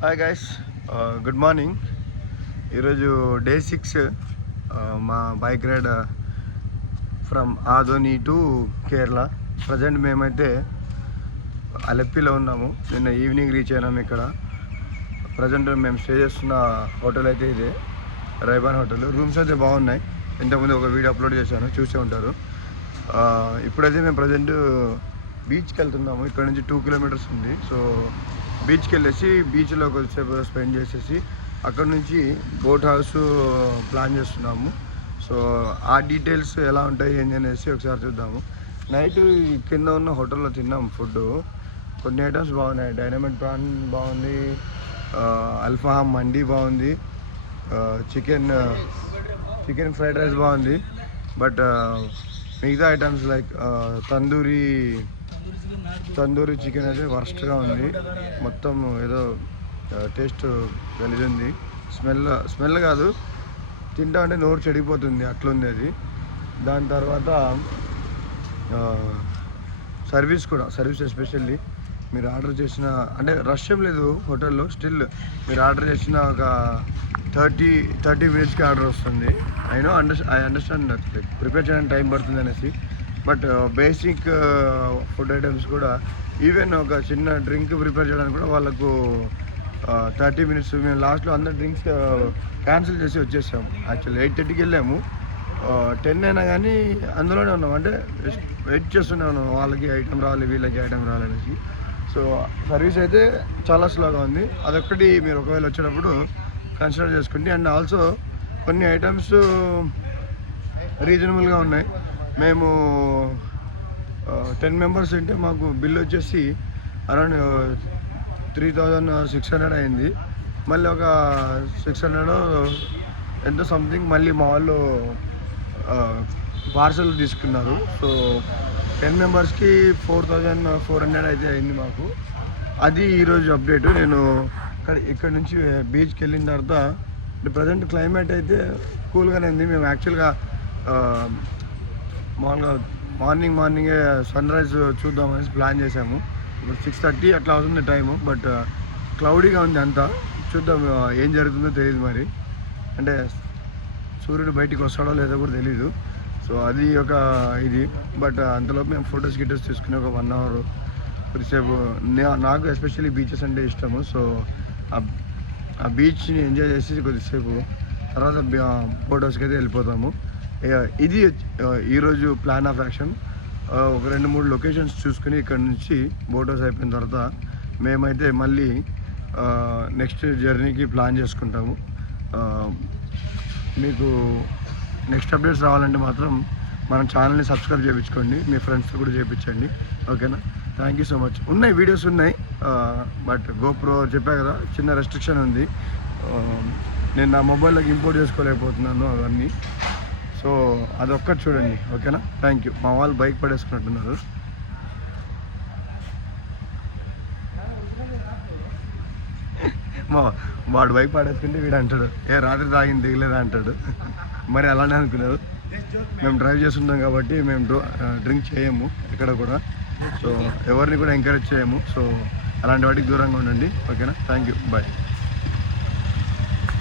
Hi guys, good morning. ఈరోజు day 6 మా bike ride from Adoni to Kerala. Present మేమైతే అలెప్పిలో ఉన్నాము. నిన్న ఈవినింగ్ రీచ్ అయినాము. ఇక్కడ ప్రజెంట్ మేము స్టే చేస్తున్న హోటల్ అయితే ఇదే, రైబాన్ హోటల్. రూమ్స్ అయితే బాగున్నాయి. ఇంతకుముందు ఒక వీడియో అప్లోడ్ చేశాను, చూసే ఉంటారు. ఇప్పుడైతే మేము ప్రజెంట్ బీచ్కి వెళ్తున్నాము. ఇక్కడ నుంచి 2 కిలోమీటర్స్ ఉంది. సో బీచ్కి వెళ్ళేసి బీచ్లో కొద్దిసేపు స్పెండ్ చేసేసి అక్కడ నుంచి బోట్ హౌస్ ప్లాన్ చేస్తున్నాము. సో ఆ డీటెయిల్స్ ఎలా ఉంటాయి ఏంటి అనేసి ఒకసారి చూద్దాము. నైట్ కింద ఉన్న హోటల్లో తిన్నాము ఫుడ్. కొన్ని ఐటమ్స్ బాగున్నాయి. డైనమైట్ ప్రాన్ బాగుంది, అల్ఫామ్ మండీ బాగుంది, చికెన్ ఫ్రైడ్ రైస్ బాగుంది. బట్ మిగతా ఐటమ్స్ లైక్ తందూరి చికెన్ అయితే వర్స్ట్గా ఉంది. మొత్తం ఏదో టేస్ట్ గలిజుంది. స్మెల్ కాదు, తింటా అంటే నోరు చెడిపోతుంది, అట్లుంది అది. దాని తర్వాత సర్వీస్ ఎస్పెషల్లీ మీరు ఆర్డర్ చేసిన అంటే రష్ ఏం లేదు హోటల్లో. స్టిల్ మీరు ఆర్డర్ చేసిన ఒక 30 మినిట్స్కి ఆర్డర్ వస్తుంది. ఐ అండర్స్టాండ్ ప్రిపేర్ చేయడానికి టైం పడుతుంది అనేసి. బట్ బేసిక్ ఫుడ్ ఐటమ్స్ కూడా, ఈవెన్ ఒక చిన్న డ్రింక్ ప్రిపేర్ చేయడానికి కూడా వాళ్ళకు 30 మినిట్స్. మేము లాస్ట్లో అందరు డ్రింక్స్ క్యాన్సిల్ చేసి వచ్చేసాము. యాక్చువల్లీ 8:30కి వెళ్ళాము. 10 అయినా కానీ అందులోనే ఉన్నాం. అంటే వెయిట్ చేస్తూనే ఉన్నాం, వాళ్ళకి ఐటమ్ రావాలి, వీళ్ళకి ఐటమ్ రావాలనేసి. సో సర్వీస్ అయితే చాలా స్లోగా ఉంది. అదొక్కటి మీరు ఒకవేళ వచ్చేటప్పుడు కన్సిడర్ చేసుకోండి. అండ్ ఆల్సో కొన్ని ఐటమ్స్ రీజనబుల్గా ఉన్నాయి. మేము 10 మెంబర్స్ అంటే మాకు బిల్ వచ్చేసి అరౌండ్ 3,600 అయింది. మళ్ళీ ఒక 600 ఎంతో సంథింగ్ మళ్ళీ మా వాళ్ళు పార్సల్ తీసుకున్నారు. సో 10 మెంబర్స్కి 4,400 అయితే అయింది మాకు. అది ఈరోజు అప్డేట్. నేను ఇక్కడ నుంచి బీచ్కి వెళ్ళిన తర్వాత ప్రజెంట్ క్లైమేట్ అయితే కూల్గానే ఉంది. మేము యాక్చువల్గా మామూలుగా మార్నింగే సన్ రైజ్ చూద్దామనేసి ప్లాన్ చేసాము. ఇప్పుడు 6:30 అట్లా అవుతుంది టైము. బట్ క్లౌడీగా ఉంది అంతా. చూద్దాం ఏం జరుగుతుందో తెలియదు మరి. అంటే సూర్యుడు బయటికి వస్తాడో లేదో కూడా తెలీదు. సో అది ఒక ఇది. బట్ అంతలోపు మేము ఫొటోస్ తీసుకుని ఒక 1 అవర్ కొద్దిసేపు. నాకు ఎస్పెషల్లీ బీచెస్ అంటే ఇష్టము. సో ఆ బీచ్ని ఎంజాయ్ చేసి కొద్దిసేపు తర్వాత ఫొటోస్కి అయితే వెళ్ళిపోతాము. ఇది ఈరోజు ప్లాన్ ఆఫ్ యాక్షన్. ఒక 2-3 లొకేషన్స్ చూసుకుని ఇక్కడ నుంచి బోట్ హౌస్ అయిపోయిన తర్వాత మేమైతే మళ్ళీ నెక్స్ట్ జర్నీకి ప్లాన్ చేసుకుంటాము. మీకు నెక్స్ట్ అప్డేట్స్ రావాలంటే మాత్రం మన ఛానల్ని సబ్స్క్రైబ్ చేయించుకోండి, మీ ఫ్రెండ్స్తో కూడా చేయించండి. ఓకేనా? Thank you so much. ఉన్నాయి, వీడియోస్ ఉన్నాయి. బట్ గోప్రో చెప్పా కదా, చిన్న రెస్ట్రిక్షన్ ఉంది. నేను నా మొబైల్లోకి ఇంపోర్ట్ చేసుకోలేకపోతున్నాను అవన్నీ. సో అదొక్కటి చూడండి. ఓకేనా? Thank you. మా వాళ్ళు బైక్ పడేసుకున్నట్టున్నారు. వాడు బైక్ పడేసుకుంటే వీడు అంటాడు, రాత్రి తాగింది దిగలేదా అంటాడు. మరి అలానే అనుకున్నారు. మేము డ్రైవ్ చేస్తుంటాం కాబట్టి మేము డ్రింక్ చేయము ఇక్కడ కూడా. సో ఎవరిని కూడా ఎంకరేజ్ చేయము. సో అలాంటి వాటికి దూరంగా ఉండండి. ఓకేనా? Thank you. బాయ్.